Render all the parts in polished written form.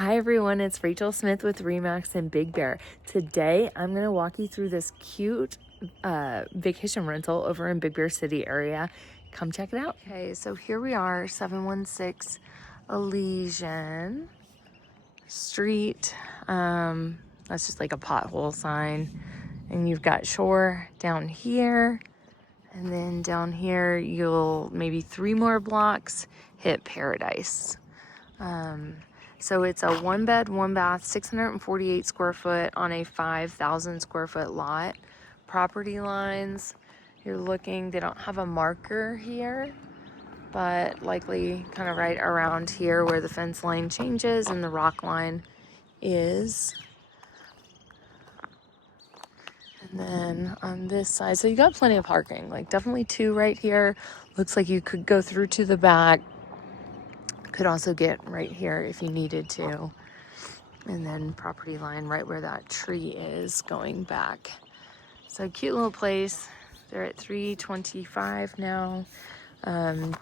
Hi everyone, it's Rachael Smith with Remax and Big Bear. Today I'm going to walk you through this cute vacation rental over in Big Bear City area. Come check it out. Okay, so here we are, 716 Elysian Street. That's just like a pothole sign. And you've got shore down here. And then down here, you'll maybe 3 more blocks hit Paradise. So it's a 1 bed, 1 bath, 648 square foot on a 5,000 square foot lot. Property lines, you're looking, they don't have a marker here, but likely kind of right around here where the fence line changes and the rock line is. And then on this side, so you got plenty of parking, like definitely 2 right here. Looks like you could go through to the back. Could also get right here if you needed to. And then property line right where that tree is going back. So cute little place. They're at $325 now.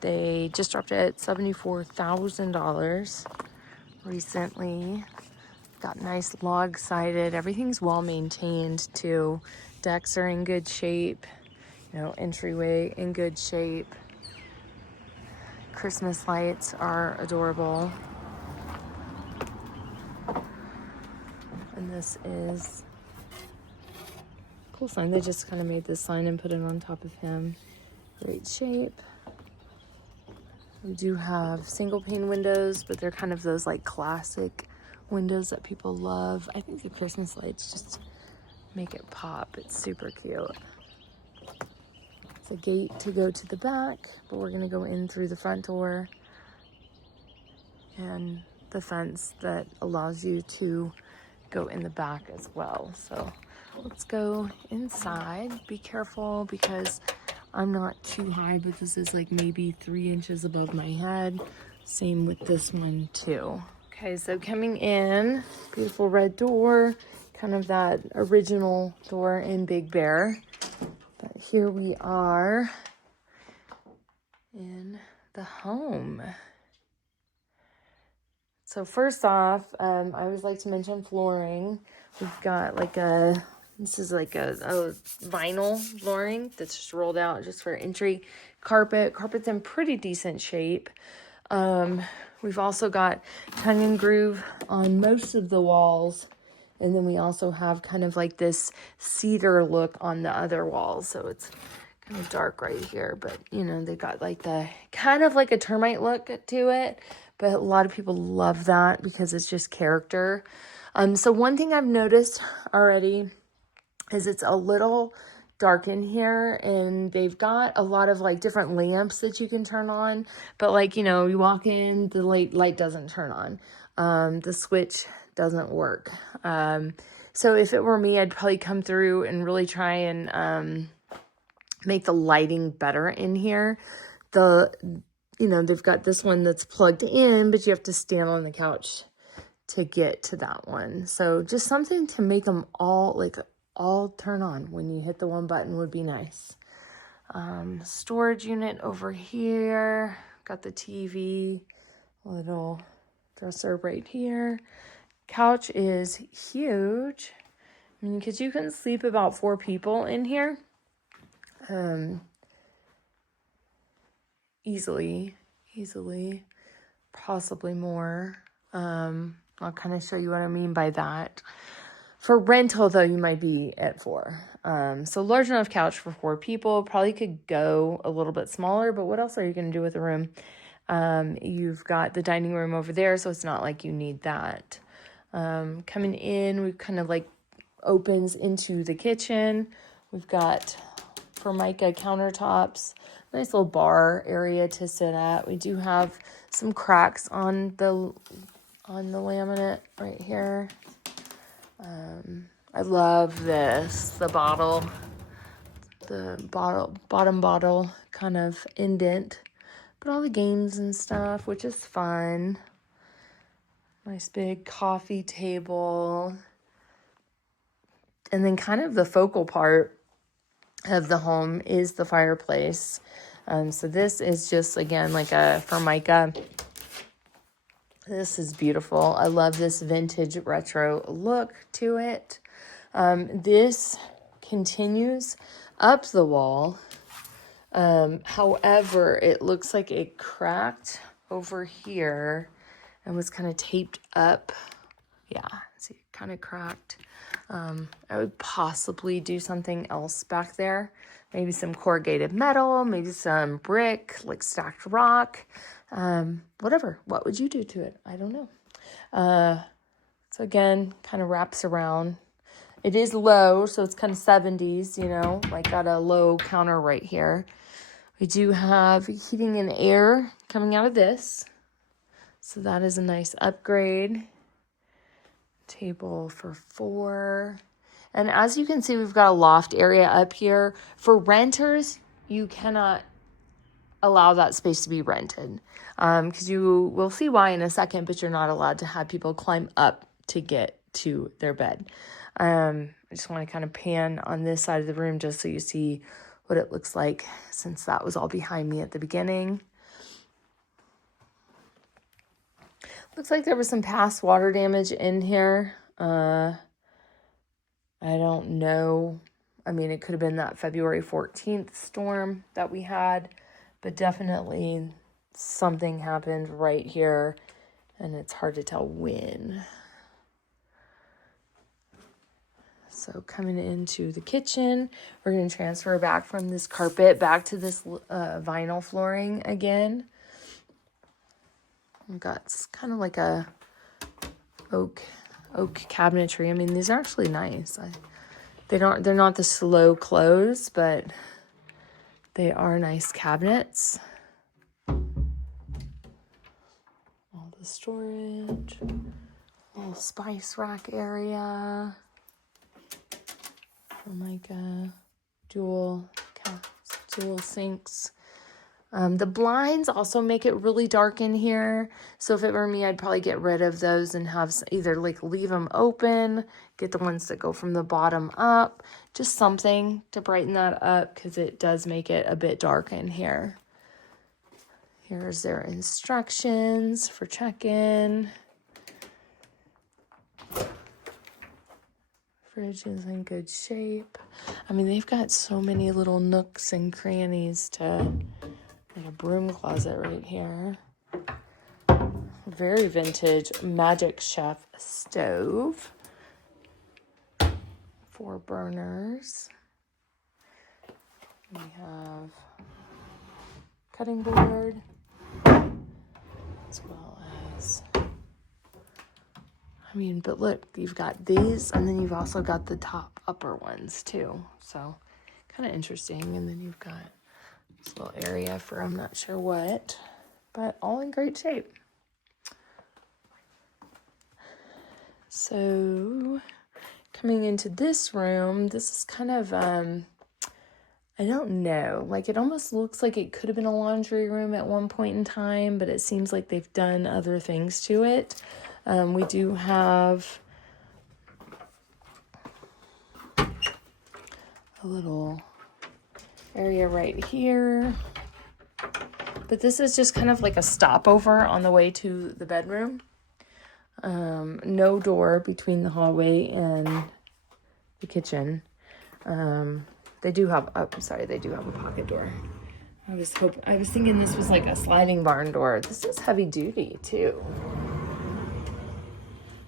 They just dropped it at $74,000 recently. Got nice log sided. Everything's well maintained too. Decks are in good shape. You know, entryway in good shape. Christmas lights are adorable. And this is a cool sign. They just kind of made this sign and put it on top of him. Great shape. We do have single pane windows, but they're kind of those like classic windows that people love. I think the Christmas lights just make it pop. It's super cute. It's a gate to go to the back, but we're gonna go in through the front door and the fence that allows you to go in the back as well. So let's go inside. Be careful because I'm not too high, but this is like maybe 3 inches above my head. Same with this one too. Okay, so coming in, beautiful red door, kind of that original door in Big Bear. But here we are in the home. So first off, I always like to mention flooring. We've got like this is like a vinyl flooring that's just rolled out just for entry. Carpet's in pretty decent shape. We've also got tongue and groove on most of the walls. And then we also have kind of like this cedar look on the other walls. So it's kind of dark right here, but you know, they got like the kind of like a termite look to it. But a lot of people love that because it's just character. So one thing I've noticed already is it's a little dark in here, and they've got a lot of like different lamps that you can turn on. But like, you know, you walk in, the light doesn't turn on. The switch doesn't work. So if it were me, I'd probably come through and really try and make the lighting better in here. You know, they've got this one that's plugged in, but you have to stand on the couch to get to that one. So just something to make them all turn on when you hit the one button would be nice. Storage unit over here. Got the TV, little dresser right here. Couch is huge. I mean, because you can sleep about 4 people in here. Easily, possibly more. I'll kind of show you what I mean by that. For rental, though, you might be at 4. So large enough couch for 4 people. Probably could go a little bit smaller, but what else are you going to do with the room? You've got the dining room over there, so it's not like you need that. Coming in, we've kind of like opens into the kitchen. We've got Formica countertops, nice little bar area to sit at. We do have some cracks on the laminate right here. I love this, the bottom bottle kind of indent, but all the games and stuff, which is fun. Nice big coffee table. And then kind of the focal part of the home is the fireplace. So this is just, again, like a Formica This is beautiful. I love this vintage retro look to it. This continues up the wall. However, it looks like it cracked over here and was kind of taped up. Yeah, see, kind of cracked. I would possibly do something else back there. Maybe some corrugated metal, maybe some brick, like stacked rock, whatever. What would you do to it? I don't know. So again, kind of wraps around. It is low, so it's kind of 70s, you know, like got a low counter right here. We do have heating and air coming out of this. So that is a nice upgrade. Table for 4. And as you can see, we've got a loft area up here. For renters, you cannot allow that space to be rented. Because you will see why in a second, but you're not allowed to have people climb up to get to their bed. I just want to kind of pan on this side of the room just so you see what it looks like, since that was all behind me at the beginning. Looks like there was some past water damage in here. I don't know. I mean, it could have been that February 14th storm that we had, but definitely something happened right here, and it's hard to tell when. So coming into the kitchen, we're going to transfer back from this carpet back to this vinyl flooring again. We've got kind of like a oak cabinetry. I mean, these are actually nice. They're not the slow close, but they are nice cabinets. All the storage, little spice rack area. Like dual sinks. The blinds also make it really dark in here. So if it were me, I'd probably get rid of those and have either like leave them open, get the ones that go from the bottom up, just something to brighten that up, because it does make it a bit dark in here. Here's their instructions for check-in. Fridge is in good shape. I mean, they've got so many little nooks and crannies to, like a broom closet right here. Very vintage Magic Chef stove. 4 burners. We have cutting board, as well as, I mean, but look, you've got these, and then you've also got the top upper ones too. So kind of interesting. And then you've got this little area for I'm not sure what, but all in great shape. So coming into this room, this is kind of, I don't know, like it almost looks like it could have been a laundry room at one point in time, but it seems like they've done other things to it. We do have a little area right here, but this is just kind of like a stopover on the way to the bedroom. No door between the hallway and the kitchen. They do have, they do have a pocket door. I was thinking this was like a sliding barn door. This is heavy duty too.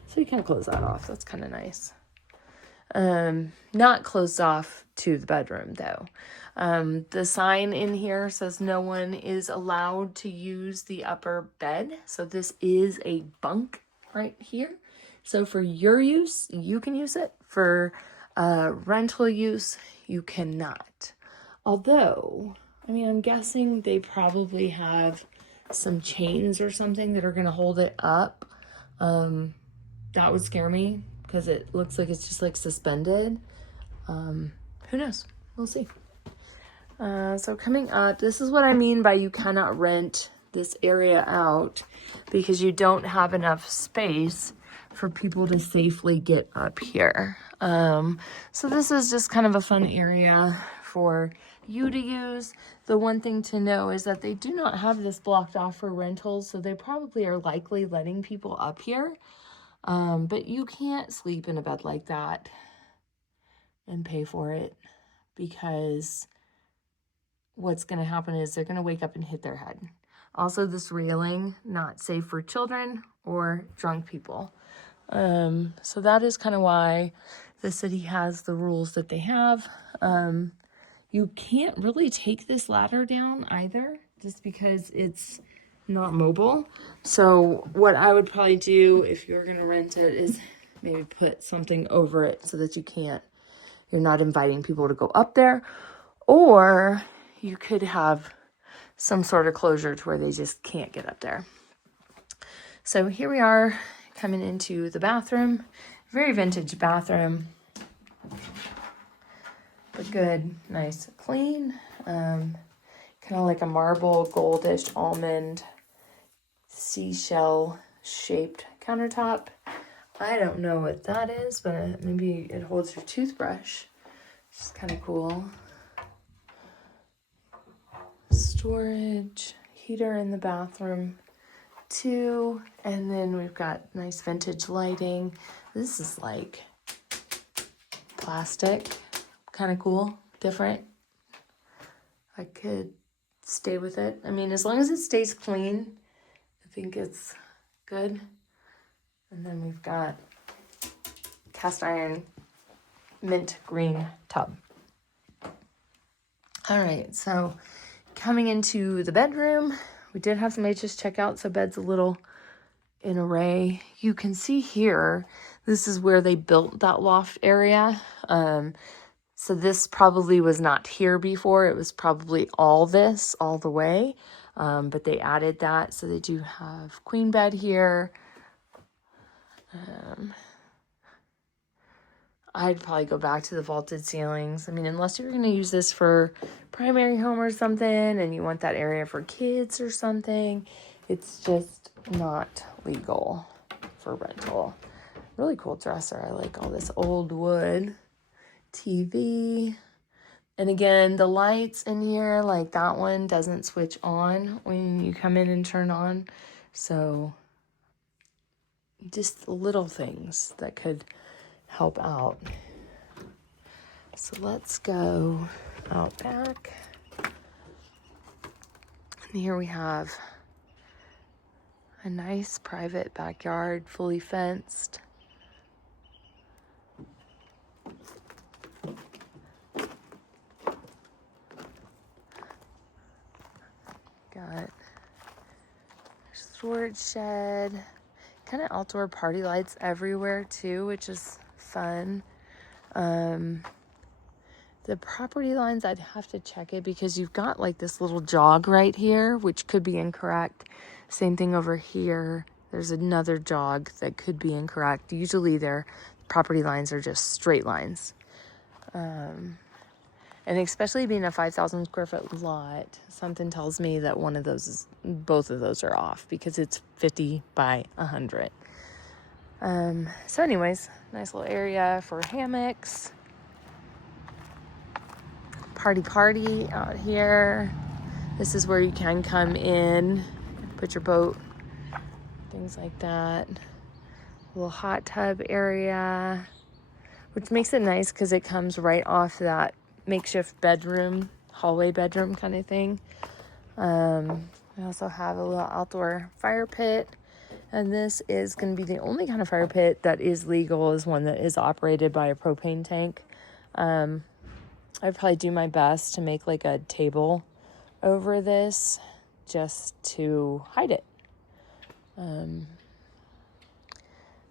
So you can close that off. That's kind of nice. Not closed off to the bedroom though. The sign in here says no one is allowed to use the upper bed. So this is a bunk right here. So for your use, you can use it. For rental use, you cannot. Although, I mean, I'm guessing they probably have some chains or something that are going to hold it up. That would scare me because it looks like it's just like suspended. Who knows? We'll see. So coming up, this is what I mean by you cannot rent this area out because you don't have enough space for people to safely get up here. So this is just kind of a fun area for you to use. The one thing to know is that they do not have this blocked off for rentals, so they probably are likely letting people up here. But you can't sleep in a bed like that and pay for it, because what's going to happen is they're going to wake up and hit their head. Also, this railing, not safe for children or drunk people. So that is kind of why the city has the rules that they have. You can't really take this ladder down either, just because it's not mobile. So what I would probably do if you're going to rent it is maybe put something over it so that you're not inviting people to go up there. Or you could have some sort of closure to where they just can't get up there. So here we are coming into the bathroom. Very vintage bathroom, but good, nice, clean. Kind of like a marble, goldish, almond, seashell shaped countertop. I don't know what that is, but maybe it holds your toothbrush. It's kind of cool. Storage, heater in the bathroom too, and then we've got nice vintage lighting. This is like plastic, kind of cool, different. I could stay with it. I mean, as long as it stays clean, I think it's good. And then we've got cast iron mint green tub. All right, so coming into the bedroom, we did have some HS checkout, so bed's a little in array. You can see here, this is where they built that loft area. So this probably was not here before. It was probably all this, all the way. But they added that, so they do have queen bed here. I'd probably go back to the vaulted ceilings. I mean, unless you're going to use this for primary home or something and you want that area for kids or something, it's just not legal for rental. Really cool dresser. I like all this old wood. TV. And again, the lights in here, like that one doesn't switch on when you come in and turn on. So just little things that could help out. So let's go out back. And here we have a nice private backyard, fully fenced. Got storage shed, kind of outdoor party lights everywhere too, which is fun. The property lines, I'd have to check it because you've got like this little jog right here, which could be incorrect. Same thing over here. There's another jog that could be incorrect. Usually their property lines are just straight lines. And especially being a 5,000 square foot lot, something tells me that both of those are off because it's 50 by 100. So anyways, nice little area for hammocks. Party out here. This is where you can come in, put your boat, things like that. A little hot tub area, which makes it nice because it comes right off that makeshift bedroom, hallway bedroom kind of thing. We also have a little outdoor fire pit, and this is going to be the only kind of fire pit that is legal, is one that is operated by a propane tank. I'd probably do my best to make like a table over this just to hide it.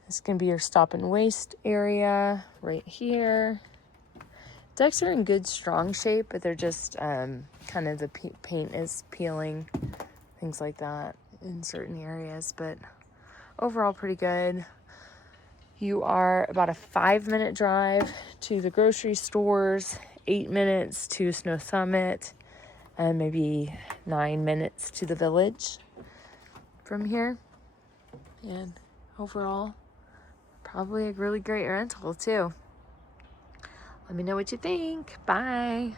This can be your stop and waste area right here. Decks are in good, strong shape, but they're just kind of the paint is peeling, things like that in certain areas, but overall pretty good. You are about a 5-minute drive to the grocery stores, 8 minutes to Snow Summit, and maybe 9 minutes to the village from here. And overall, probably a really great rental too. Let me know what you think. Bye.